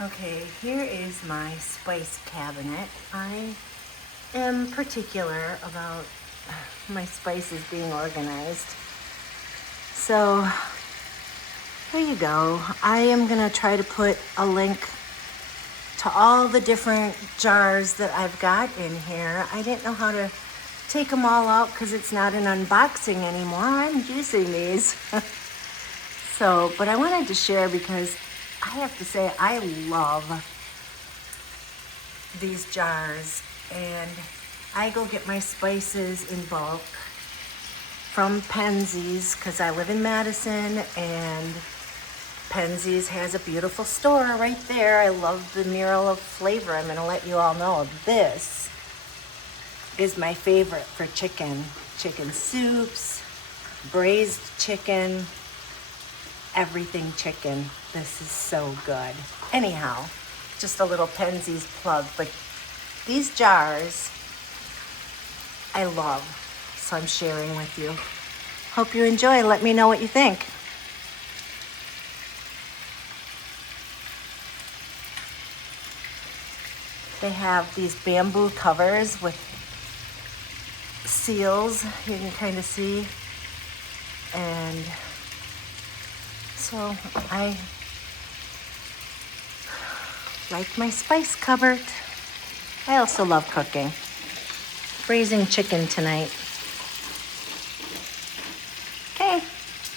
Okay, here is my spice cabinet. I am particular about my spices being organized. So here you go. I am gonna try to put a link to all the different jars that I've got in here. I didn't know how to take them all out because it's not an unboxing anymore. I'm using these. But I wanted to share because I have to say I love these jars, and I go get my spices in bulk from Penzies because I live in Madison, and Penzies has a beautiful store right there. I love the mural of flavor. I'm going to let you all know this is my favorite for chicken. Chicken soups, braised chicken, everything chicken. This is so good. Anyhow, just a little Penzies plug, but these jars I love, so I'm sharing with you. Hope you enjoy. Let me know what you think. They have these bamboo covers with seals, you can kind of see. And so I like my spice cupboard. I also love cooking. Braising chicken tonight.